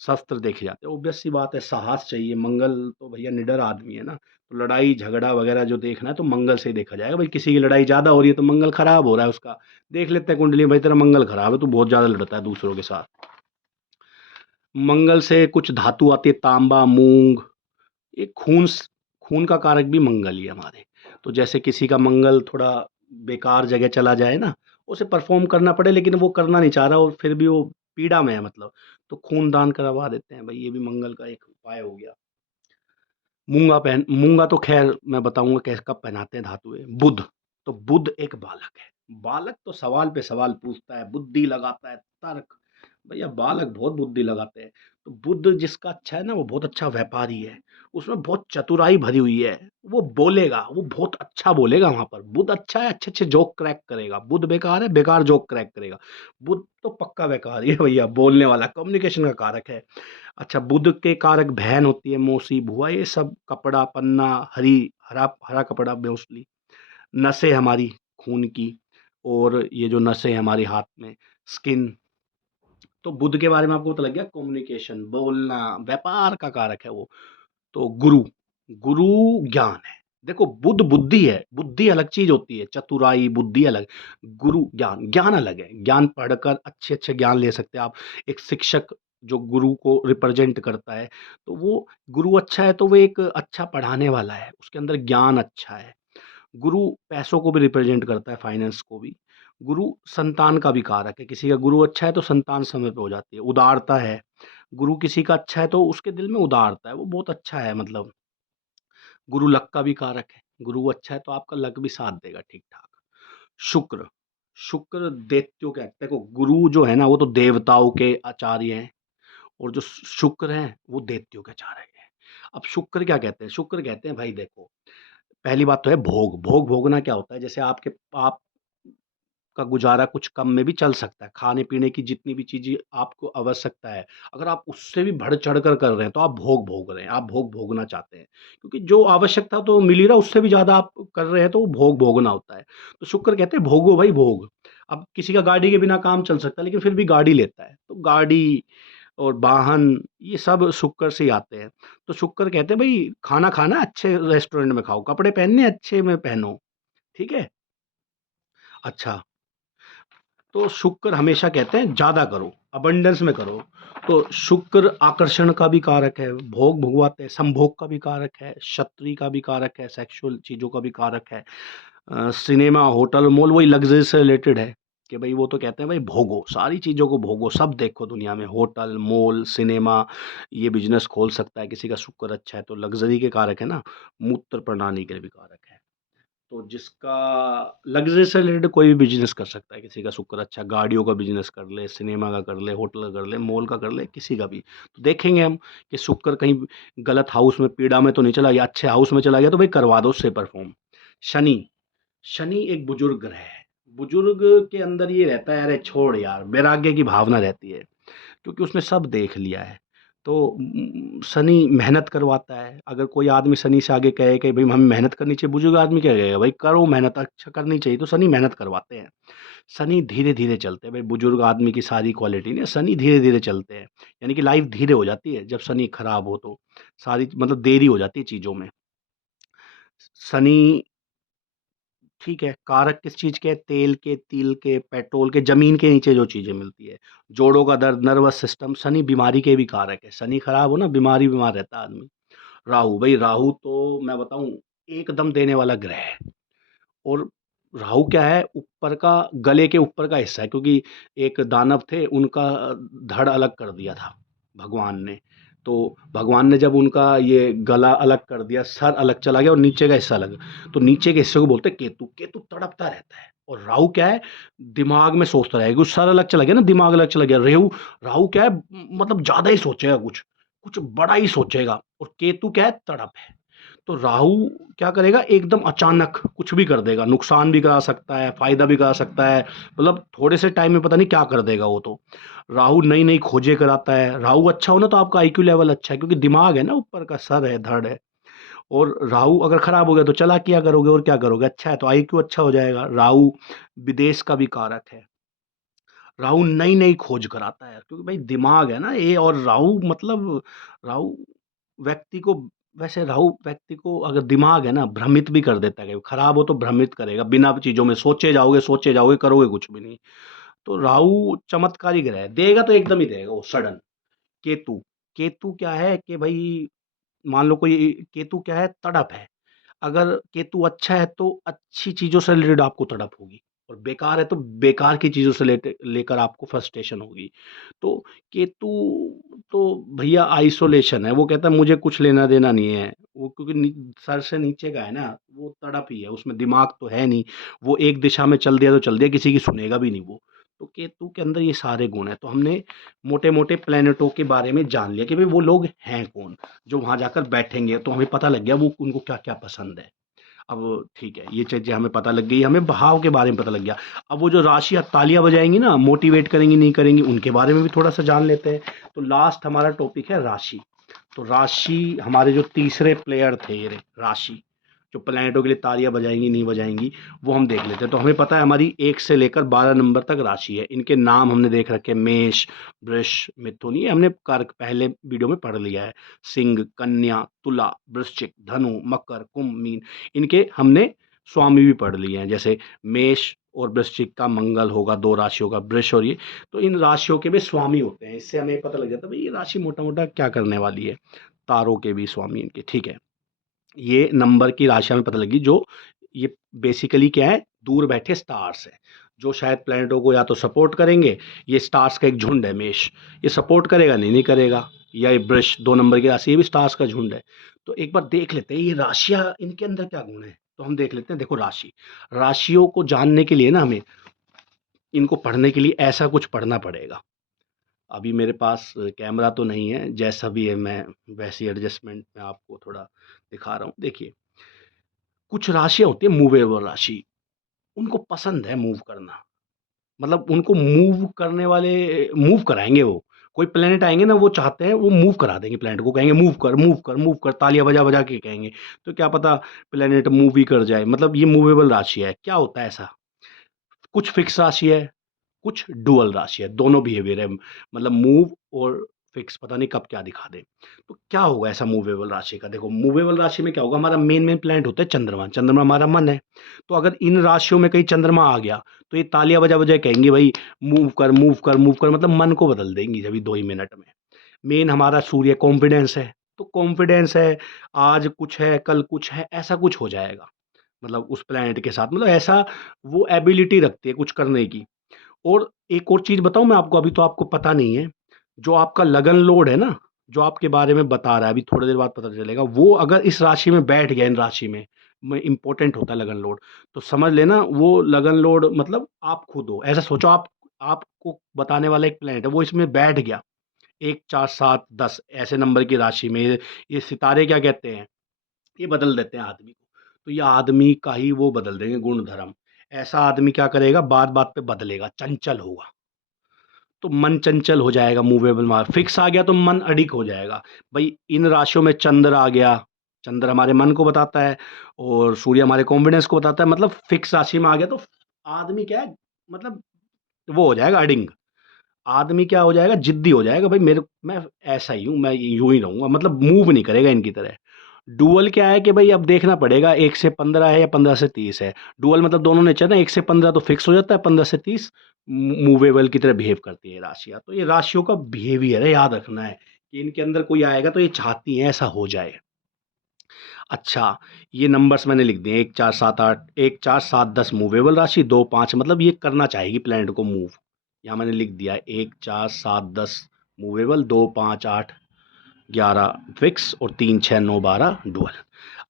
शस्त्र देखे जाते हैं, ऑब्वियस सी बात है, साहस चाहिए, मंगल तो भैया निडर आदमी है ना। तो लड़ाई झगड़ा वगैरह जो देखना है तो मंगल से ही देखा जाएगा। भाई किसी की लड़ाई ज़्यादा हो रही है तो मंगल खराब हो रहा है उसका, देख लेते हैं कुंडली में, भाई तेरा मंगल खराब है, तो बहुत ज़्यादा लड़ता है दूसरों के साथ। मंगल से कुछ धातु आती है, तांबा, मूंग, ये खून का कारक भी मंगल ही है हमारे। तो जैसे किसी का मंगल थोड़ा बेकार जगह चला जाए ना, उसे परफॉर्म करना पड़े लेकिन वो करना नहीं चाह रहा और फिर भी वो पीड़ा में है मतलब, तो खून दान करवा देते हैं भाई, ये भी मंगल का एक उपाय हो गया। मूंगा तो खैर मैं बताऊंगा कैसे कब पहनाते हैं धातु है। बुध, तो बुध एक बालक है। बालक तो सवाल पे सवाल पूछता है, बुद्धि लगाता है, तर्क। भैया बालक बहुत बुद्धि लगाते हैं। तो बुध जिसका अच्छा है ना, वो बहुत अच्छा व्यापारी है, उसमें बहुत चतुराई भरी हुई है। वो बोलेगा, वो बहुत अच्छा बोलेगा। वहां पर बुध अच्छा है, अच्छे अच्छे जोक क्रैक करेगा। बुध बेकार है, बेकार जोक क्रैक करेगा। बुध तो पक्का बेकार ही है भैया, बोलने वाला, कम्युनिकेशन का कारक है। अच्छा, बुध के कारक बहन होती है, मौसी, बुआ, ये सब कपड़ा, पन्ना, हरा हरा कपड़ा मोस्टली। नसें हमारी खून की, और ये जो नसें हमारे हाथ में, स्किन। तो बुध के बारे में आपको पता लग गया, कम्युनिकेशन, बोलना, व्यापार का कारक है वो। तो गुरु, गुरु ज्ञान है। देखो बुद्ध बुद्धि है, बुद्धि अलग चीज होती है, चतुराई बुद्धि अलग। गुरु ज्ञान, ज्ञान अलग है। ज्ञान पढ़कर अच्छे अच्छे ज्ञान ले सकते हैं आप। एक शिक्षक जो गुरु को रिप्रेजेंट करता है, तो वो गुरु अच्छा है तो वो एक अच्छा पढ़ाने वाला है, उसके अंदर ज्ञान अच्छा है। गुरु पैसों को भी रिप्रेजेंट करता है, फाइनेंस को भी। गुरु संतान का भी कारक है, किसी का गुरु अच्छा है तो संतान समय पे हो जाती है। उदारता है, गुरु किसी का अच्छा है तो उसके दिल में उदारता है, वो बहुत अच्छा है मतलब। गुरु लक का भी कारक है, गुरु अच्छा है तो आपका लक भी साथ देगा ठीक ठाक। शुक्र, शुक्र दैत्यों के, देखो गुरु जो है ना वो तो देवताओं के आचार्य हैं, और जो शुक्र हैं वो दैत्यों के आचार्य हैं। अब शुक्र क्या कहते हैं? शुक्र कहते हैं भाई देखो, पहली बात तो है भोग। भोग भोगना क्या होता है? जैसे आप का गुजारा कुछ कम में भी चल सकता है, खाने पीने की जितनी भी चीजें आपको आवश्यकता है, अगर आप उससे भी बढ़ चढ़ कर रहे हैं तो आप भोग भोग रहे हैं, आप भोग भोगना चाहते हैं। क्योंकि जो आवश्यकता तो मिल ही रहा, उससे भी ज्यादा आप कर रहे हैं, तो वो भोग भोगना होता है। तो शुक्र कहते हैं भोगो भाई भोग। अब किसी का गाड़ी के बिना काम चल सकता है, लेकिन फिर भी गाड़ी लेता है, तो गाड़ी और वाहन, ये सब शुक्र से ही आते हैं। तो शुक्र कहते हैं भाई खाना खाना अच्छे रेस्टोरेंट में खाओ, कपड़े पहनने अच्छे में पहनो, ठीक है। अच्छा, तो शुक्र हमेशा कहते हैं ज्यादा करो, अबंडेंस में करो। तो शुक्र आकर्षण का भी कारक है, भोग भुगवाते हैं, संभोग का भी कारक है, क्षत्रि का भी कारक है, सेक्सुअल चीजों का भी कारक है। सिनेमा, होटल, मॉल, वही लग्जरी से रिलेटेड है कि भाई वो तो कहते हैं भाई भोगो, सारी चीजों को भोगो, सब देखो दुनिया में, होटल, मॉल, सिनेमा। ये बिजनेस खोल सकता है किसी का शुक्र अच्छा है तो, लग्जरी के कारक है ना। मूत्र प्रणाली के भी कारक है। तो जिसका लग्ज़री से रिलेटेड कोई भी बिज़नेस कर सकता है, किसी का शुक्र अच्छा, गाड़ियों का बिज़नेस कर ले, सिनेमा का कर ले, होटल का कर ले, मॉल का कर ले, किसी का भी। तो देखेंगे हम कि शुक्र कहीं गलत हाउस में, पीड़ा में तो नहीं चला गया, अच्छे हाउस में चला गया तो भाई करवा दो उससे परफ़ॉर्म। शनि, शनि एक बुजुर्ग ग्रह है। बुजुर्ग के अंदर ये रहता है, अरे छोड़ यार, वैराग्य की भावना रहती है, क्योंकि उसने सब देख लिया है। तो शनि मेहनत करवाता है। अगर कोई आदमी शनि से आगे कहे कि भाई हमें मेहनत करनी चाहिए, बुजुर्ग आदमी क्या कहेगा? भाई करो मेहनत, अच्छा करनी चाहिए, तो शनि मेहनत करवाते हैं। शनि धीरे धीरे चलते हैं भाई, बुजुर्ग आदमी की सारी क्वालिटी नहीं, शनि धीरे धीरे चलते हैं। यानी कि लाइफ धीरे हो जाती है जब शनि खराब हो, तो सारी मतलब देरी हो जाती है चीज़ों में। शनि, ठीक है, कारक किस चीज़ के? तेल के, तिल के, पेट्रोल के, ज़मीन के नीचे जो चीज़ें मिलती है। जोड़ों का दर्द, नर्वस सिस्टम, शनि बीमारी के भी कारक है। शनि खराब हो ना, बीमार रहता है आदमी। राहु, भाई राहु तो मैं बताऊँ एकदम देने वाला ग्रह है। और राहु क्या है? ऊपर का, गले के ऊपर का हिस्सा है, क्योंकि एक दानव थे, उनका धड़ अलग कर दिया था भगवान ने। तो भगवान ने जब उनका ये गला अलग कर दिया, सर अलग चला गया और नीचे का हिस्सा अलग। तो नीचे के हिस्से को बोलते हैं केतु। केतु तड़पता रहता है। और राहु क्या है? दिमाग में सोचता रहेगा। सर अलग चला गया ना, दिमाग अलग चला गया। रेहू, राहु क्या है? मतलब ज्यादा ही सोचेगा, कुछ कुछ बड़ा ही सोचेगा। और केतु क्या है? तड़प है। तो राहु क्या करेगा? एकदम अचानक कुछ भी कर देगा, नुकसान भी करा सकता है, फायदा भी करा सकता है, मतलब थोड़े से टाइम में पता नहीं क्या कर देगा वो तो। राहु नई नई खोजें कराता है। राहु अच्छा हो ना तो आपका आईक्यू लेवल अच्छा है, क्योंकि दिमाग है ना, ऊपर का सर है, धड़ है। और राहु अगर खराब हो गया तो चला किया करोगे, और क्या करोगे? अच्छा है तो आईक्यू अच्छा हो जाएगा। राहु विदेश का भी कारक है। राहु नई नई खोज कराता है, क्योंकि भाई दिमाग है ना ये। और राहु मतलब, राहु व्यक्ति को, वैसे राहु व्यक्ति को अगर दिमाग है ना, भ्रमित भी कर देता है। कहीं खराब हो तो भ्रमित करेगा, बिना चीजों में सोचे जाओगे, करोगे कुछ भी नहीं। तो राहु चमत्कारी ग्रह है, देगा तो एकदम ही देगा वो सडन। केतु, केतु क्या है कि भाई मान लो कोई, केतु क्या है? तड़प है। अगर केतु अच्छा है तो अच्छी चीजों से रिलेटेड आपको तड़प होगी। और बेकार है तो बेकार की चीज़ों से लेकर आपको फ्रस्ट्रेशन होगी। तो केतु तो भैया आइसोलेशन है, वो कहता है मुझे कुछ लेना देना नहीं है, वो क्योंकि सर से नीचे का है ना, वो तड़प ही है, उसमें दिमाग तो है नहीं, वो एक दिशा में चल दिया तो चल दिया, किसी की सुनेगा भी नहीं वो। तो केतु के अंदर ये सारे गुण हैं, तो हमने मोटे मोटे प्लेनेटों के बारे में जान लिया कि भाई वो लोग हैं कौन, जो वहां जाकर बैठेंगे, तो हमें पता लग गया वो उनको क्या क्या पसंद है। अब ठीक है, ये चीज़ें हमें पता लग गई, हमें भाव के बारे में पता लग गया। अब वो जो राशियाँ तालियाँ बजाएँगी ना, मोटिवेट करेंगी, नहीं करेंगी, उनके बारे में भी थोड़ा-सा जान लेते हैं। तो लास्ट हमारा टॉपिक है राशि। तो राशि हमारे जो तीसरे प्लेयर थे ये राशि, जो प्लैनेटों के लिए तालियाँ बजाएँगी, नहीं बजाएँगी, वो हम देख लेते हैं। तो हमें पता है हमारी 1 से लेकर 12 नंबर तक राशि है। इनके नाम हमने देख रखे हैं, मेष, वृष, मिथुन, ये हमने कर्क पहले वीडियो में पढ़ लिया है। सिंह, कन्या, तुला, वृश्चिक, धनु, मकर, कुंभ, मीन, इनके हमने स्वामी भी पढ़ लिए हैं। जैसे मेष और वृश्चिक का मंगल होगा, 2 राशियों का वृष और ये, तो इन राशियों के भी स्वामी होते हैं। इससे हमें पता लग जाता है भाई ये राशि मोटा-मोटा क्या करने वाली है। तारों के भी स्वामी इनके, ठीक है। ये नंबर की राशि हमें पता लगी, जो ये बेसिकली क्या है, दूर बैठे स्टार्स है, जो शायद प्लैनेटों को या तो सपोर्ट करेंगे। ये स्टार्स का एक झुंड है मेष, ये सपोर्ट करेगा नहीं करेगा। या ये वृष 2 नंबर की राशि, ये भी स्टार्स का झुंड है। तो एक बार देख लेते हैं ये राशियां, इनके अंदर क्या गुण है, तो हम देख लेते हैं। देखो राशियों को जानने के लिए ना हमें इनको पढ़ने के लिए ऐसा कुछ पढ़ना पड़ेगा। अभी मेरे पास कैमरा तो नहीं है, जैसा भी है मैं वैसी एडजस्टमेंट में आपको थोड़ा दिखा रहा हूँ। देखिए, कुछ राशियाँ होती हैं मूवेबल राशि, उनको पसंद है मूव करना। मतलब उनको मूव करने वाले मूव कराएँगे वो। कोई प्लैनेट आएँगे ना, वो चाहते हैं वो मूव करा देंगे प्लैनेट को, कहेंगे मूव कर, मूव कर, मूव कर, तालियाँ बजा-बजा के कहेंगे। तो क्या पता प्लैनेट मूव ही कर जाए, मतलब ये मूवेबल राशि है। क्या होता है ऐसा? कुछ फिक्स राशि है, कुछ डुअल राशि है, दोनों बिहेवियर है, मतलब मूव और फिक्स, पता नहीं कब क्या दिखा दे। तो क्या होगा ऐसा मूवेबल राशि का? देखो, मूवेबल राशि में क्या होगा, हमारा मेन प्लैनेट होता है चंद्रमा, चंद्रमा हमारा मन है। तो अगर इन राशियों में कहीं चंद्रमा आ गया, तो ये तालियां बजा बजा कहेंगे भाई मूव कर, मूव कर, मूव कर, मतलब मन को बदल देंगी अभी 2 ही मिनट में। मेन हमारा सूर्य कॉन्फिडेंस है, तो कॉन्फिडेंस है, आज कुछ है, कल कुछ है, ऐसा कुछ हो जाएगा। मतलब उस प्लैनेट के साथ, मतलब ऐसा वो एबिलिटी रखती है कुछ करने की। और एक और चीज़ बताऊँ मैं आपको, अभी तो आपको पता नहीं है, जो आपका लगन लोड है ना, जो आपके बारे में बता रहा है, अभी थोड़ी देर बाद पता चलेगा, वो अगर इस राशि में बैठ गया, इन राशि में इम्पोर्टेंट होता है लगन लोड, तो समझ लेना वो लगन लोड मतलब आप खुद हो। ऐसा सोचो, आपको बताने वाला एक प्लैनेट है, वो इसमें बैठ गया, 1, 4, 7, 10 ऐसे नंबर की राशि में। ये सितारे क्या कहते हैं, ये बदल देते हैं आदमी को। तो ये आदमी का ही वो बदल देंगे गुण धर्म। ऐसा आदमी क्या करेगा, बात-बात पे बदलेगा, चंचल होगा। तो मन चंचल हो जाएगा, मूवेबल मार फिक्स आ गया तो मन अडिग हो जाएगा। भाई इन राशियों में चंद्र आ गया, चंद्र हमारे मन को बताता है और सूर्य हमारे कॉन्फिडेंस को बताता है, मतलब फिक्स राशि में आ गया तो आदमी क्या है, मतलब वो हो जाएगा अडिंग। आदमी क्या हो जाएगा, जिद्दी हो जाएगा, भाई मेरे मैं ऐसा ही हूँ, मैं यूं ही रहूंगा, मतलब मूव नहीं करेगा इनकी तरह। डुअल क्या है कि भाई अब देखना पड़ेगा, 1 से 15 है या 15 से 30 है। डुअल मतलब दोनों नेचर ना, 1 से 15 तो फिक्स हो जाता है, 15 से 30 मूवेबल की तरह बिहेव करती है राशियाँ। तो ये राशियों का बिहेवियर है, याद रखना है कि इनके अंदर कोई आएगा तो ये चाहती हैं ऐसा हो जाए। अच्छा, ये नंबर्स मैंने लिख दिए, 1, 4, 7, 8, 1, 4, 7, 10 मूवेबल राशि, 2, 5 मतलब ये करना चाहेगी प्लैनेट को मूव। यहाँ मैंने लिख दिया 1, 4, 7, 10 मूवेबल, 2, 5, 8, 11 फिक्स और 3, 6, 9, 12 डुअल।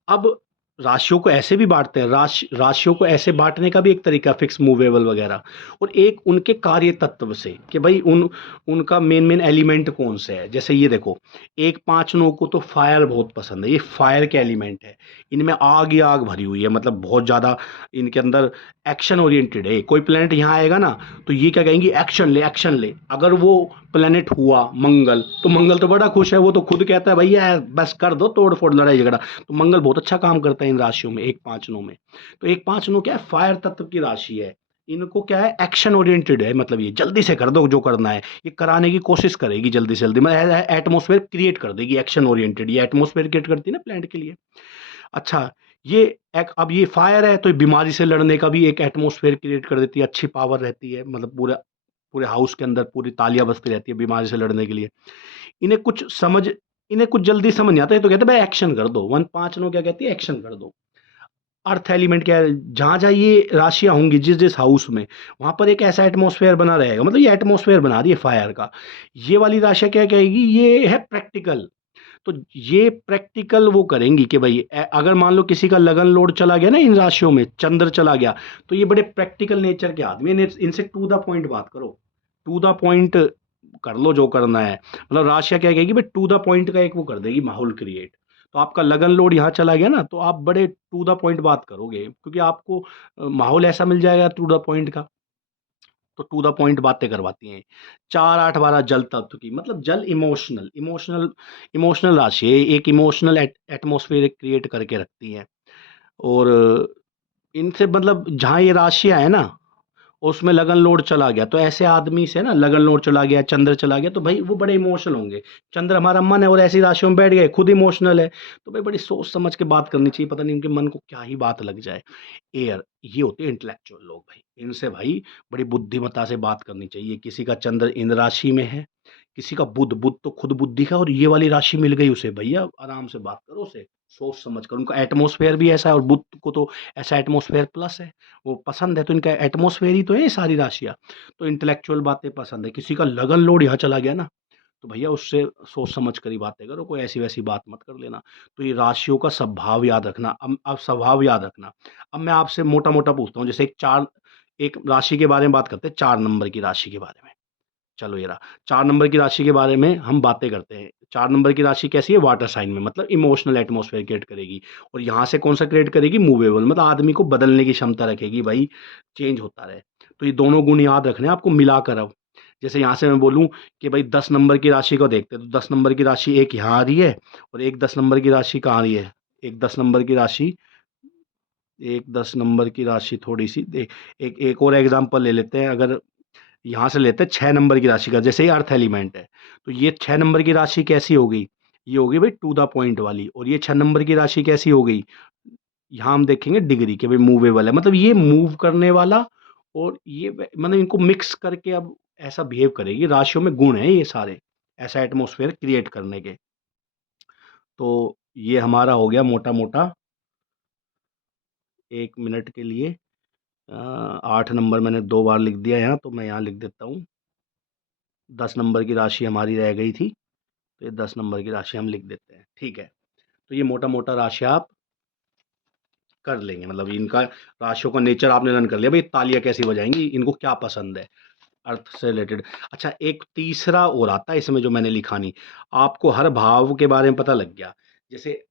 अब राशियों को ऐसे भी बाँटते हैं, राशियों को ऐसे बाँटने का भी एक तरीका फिक्स, मूवेबल वगैरह, और एक उनके कार्य तत्व से कि भाई उनका मेन एलिमेंट कौन से है। जैसे ये देखो, 1, 5, 9 को तो फायर बहुत पसंद है, ये फायर के एलिमेंट है, इनमें आग ही आग भरी हुई है, मतलब बहुत ज़्यादा इनके अंदर एक्शन ओरिएंटेड है। कोई प्लेनेट यहाँ आएगा ना, तो ये क्या कहेंगी, एक्शन ले, एक्शन ले। अगर वो प्लेनेट हुआ मंगल, तो मंगल तो बड़ा खुश है, वो तो खुद कहता है भैया बस कर दो तोड़ फोड़ लड़ाई झगड़ा। तो मंगल बहुत अच्छा काम करता है इन राशियों में, 1, 5, 9 में। तो 1, 5, 9 क्या है, फायर तत्व की राशि है। इनको क्या है, एक्शन ओरिएंटेड है, मतलब ये जल्दी से कर दो जो करना है, ये कराने की कोशिश करेगी जल्दी से जल्दी, मतलब एटमोस्फेयर क्रिएट कर देगी, एक्शन ओरिएंटेड ये एटमोस्फेयर क्रिएट करती है ना प्लांट के लिए। अच्छा, ये एक, अब ये फायर है तो ये बीमारी से लड़ने का भी एक एटमोस्फेयर क्रिएट कर देती है, अच्छी पावर रहती है, मतलब पूरे पूरे हाउस के अंदर पूरी तालियां बजती रहती है बीमारी से लड़ने के लिए। इन्हें कुछ समझ इन्हें कुछ जल्दी समझ नहीं आता है, तो कहते हैं भाई एक्शन कर दो, 1, 5, 9 क्या कहती है, एक्शन कर दो। अर्थ एलिमेंट क्या है, जहाँ-जहाँ ये राशियाँ होंगी जिस-जिस हाउस में, वहाँ पर एक ऐसा एटमॉस्फेयर बना रहेगा, मतलब ये एटमॉस्फेयर बना रही है फायर का। ये वाली राशियाँ क्या कहेगी, ये है प्रैक्टिकल। तो ये प्रैक्टिकल वो करेंगी कि भाई अगर मान लो किसी का लगन लोड चला गया ना इन राशियों में, चंद्र चला गया, तो ये बड़े प्रैक्टिकल नेचर के आदमी हैं, इनसे टू द पॉइंट बात करो, टू द पॉइंट कर लो जो करना है। मतलब राशियाँ क्या कहेगी भाई, टू द पॉइंट का एक वो कर देगी माहौल क्रिएट। तो आपका लगन लोड यहाँ चला गया ना, तो आप बड़े टू द पॉइंट बात करोगे, क्योंकि आपको माहौल ऐसा मिल जाएगा टू द पॉइंट का। तो टू द पॉइंट बातें करवाती हैं। 4, 8, 12 जल तत्व की, मतलब जल इमोशनल इमोशनल इमोशनल राशि है, एक इमोशनल एटमॉस्फेयर क्रिएट करके रखती है। और इनसे मतलब जहाँ ये राशियाँ है ना, उसमें लगन लोड चला गया, तो ऐसे आदमी से ना लगन लोड चला गया, चंद्र चला गया, तो भाई वो बड़े इमोशनल होंगे। चंद्र हमारा मन है और ऐसी राशियों में बैठ गए, खुद इमोशनल है, तो भाई बड़ी सोच समझ के बात करनी चाहिए, पता नहीं इनके मन को क्या ही बात लग जाए। एयर, ये होते हैं इंटेलेक्चुअल लोग भाई, इनसे भाई बड़ी बुद्धिमत्ता से बात करनी चाहिए। किसी का चंद्र इन राशि में है, किसी का बुध, बुध तो खुद बुद्धि का, और ये वाली राशि मिल गई उसे, भैया आराम से बात करो उसे, सोच समझ कर। उनका एटमॉस्फेयर भी ऐसा है, और बुध को तो ऐसा एटमॉस्फेयर प्लस है, वो पसंद है, तो इनका एटमॉस्फेयर ही तो है ये सारी राशियाँ। तो इंटेलेक्चुअल बातें पसंद है। किसी का लगन लोड यहाँ चला गया ना, तो भैया उससे सोच समझ कर ही बातें करो, कोई ऐसी-वैसी बात मत कर लेना। तो ये राशियों का स्वभाव याद रखना, अब स्वभाव याद रखना। अब मैं आपसे मोटा-मोटा पूछता हूँ, जैसे एक राशि के बारे में बात करते हैं, 4 नंबर की राशि के बारे में। चलो ये रहा, 4 नंबर की राशि के बारे में हम बातें करते हैं। 4 नंबर की राशि कैसी है? वाटर साइन में, मतलब इमोशनल एटमॉस्फेयर क्रिएट करेगी, और यहाँ से कौन-सा क्रिएट करेगी? मूवेबल, मतलब आदमी को बदलने की क्षमता रखेगी भाई, चेंज होता रहे। तो ये दोनों गुण याद रखने हैं आपको मिलाकर अब। जैसे यहाँ से मैं बोलूँ कि भाई 10 नंबर की राशि को देखते हैं, तो 10 नंबर की राशि एक यहाँ आ रही है, और एक 10 नंबर की राशि कहाँ आ रही है? एक 10 नंबर की राशि एक 10 नंबर की राशि थोड़ी-सी एक एक और एग्ज़ाम्पल ले लेते हैं, अगर यहाँ से लेते हैं 6 नंबर की राशि का, जैसे ही अर्थ एलिमेंट है, तो ये 6 नंबर की राशि कैसी हो गई? ये हो गई भाई टू द पॉइंट वाली, और ये 6 नंबर की राशि कैसी हो गई? यहाँ हम देखेंगे डिग्री कि भाई मूवेबल है, मतलब ये मूव करने वाला, और ये मतलब इनको मिक्स करके अब ऐसा बिहेव करेगी, राशियों में गुण हैं ये सारे, ऐसा एटमॉस्फेयर क्रिएट करने के। तो ये हमारा हो गया मोटा-मोटा 1 मिनट के लिए। 8 नंबर मैंने 2 बार लिख दिया यहाँ, तो मैं यहाँ लिख देता हूँ। 10 नंबर की राशि हमारी रह गई थी, तो ये 10 नंबर की राशि हम लिख देते हैं, ठीक है। तो ये मोटा-मोटा राशि आप कर लेंगे, मतलब इनका राशियों का नेचर आपने लर्न कर लिया, भाई तालियाँ कैसी बजाएँगी, इनको क्या पसंद है, अर्थ से रिलेटेड। अच्छा, एक तीसरा और आता है इसमें जो मैंने लिखा नहीं, आपको हर भाव के बारे में पता लग गया। जैसे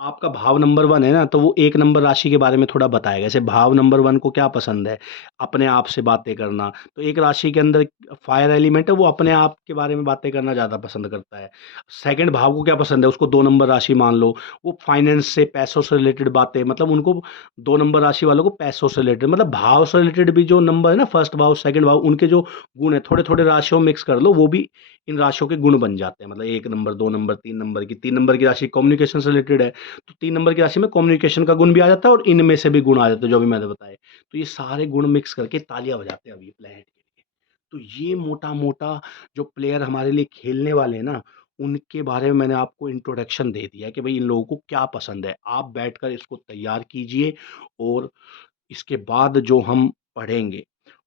आपका भाव नंबर 1 है ना, तो वो 1 नंबर राशि के बारे में थोड़ा बताएगा। जैसे भाव नंबर 1 को क्या पसंद है? अपने आप से बातें करना। तो एक राशि के अंदर फायर एलिमेंट है, वो अपने आप के बारे में बातें करना ज़्यादा पसंद करता है। सेकंड भाव को क्या पसंद है? उसको 2 नंबर राशि मान लो, वो फाइनेंस से, पैसों से रिलेटेड बातें, मतलब उनको 2 नंबर राशि वालों को पैसों से रिलेटेड, मतलब भाव से रिलेटेड भी जो नंबर है ना, फर्स्ट भाव, सेकंड भाव, उनके जो गुण है, थोड़े-थोड़े राशियों में मिक्स कर लो, वो भी इन राशियों के गुण बन जाते हैं। मतलब 1 नंबर, 2 नंबर, 3 नंबर की राशि कम्युनिकेशन से रिलेटेड है, तो 3 नंबर की राशि में कम्युनिकेशन का गुण भी आ जाता है, और इनमें से भी गुण आ जाते हैं जो अभी मैंने बताए। तो ये सारे गुण मिक्स करके तालियाँ बजाते हैं अभी प्लेनेट के लिए। तो ये मोटा-मोटा जो प्लेयर हमारे लिए खेलने वाले हैं ना, उनके बारे में मैंने आपको इंट्रोडक्शन दे दिया है कि भई इन लोगों को क्या पसंद है। आप बैठकर इसको तैयार कीजिए, और इसके बाद जो हम पढ़ेंगे,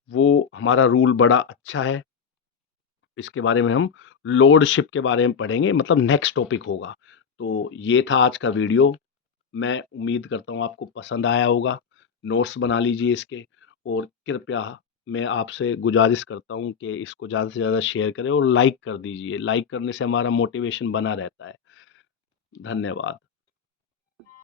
वो हमारा रूल बड़ा अच्छा है। इसके बारे में हम लॉर्डशिप के बारे में पढ़ेंगे, मतलब नेक्स्ट टॉपिक होगा। तो ये था आज का वीडियो। मैं उम्मीद करता हूँ आपको पसंद आया होगा। नोट्स बना लीजिए इसके, और कृपया मैं आपसे गुज़ारिश करता हूँ कि इसको ज़्यादा से ज़्यादा शेयर करें और लाइक कर दीजिए। लाइक करने से हमारा मोटिवेशन बना रहता है। धन्यवाद।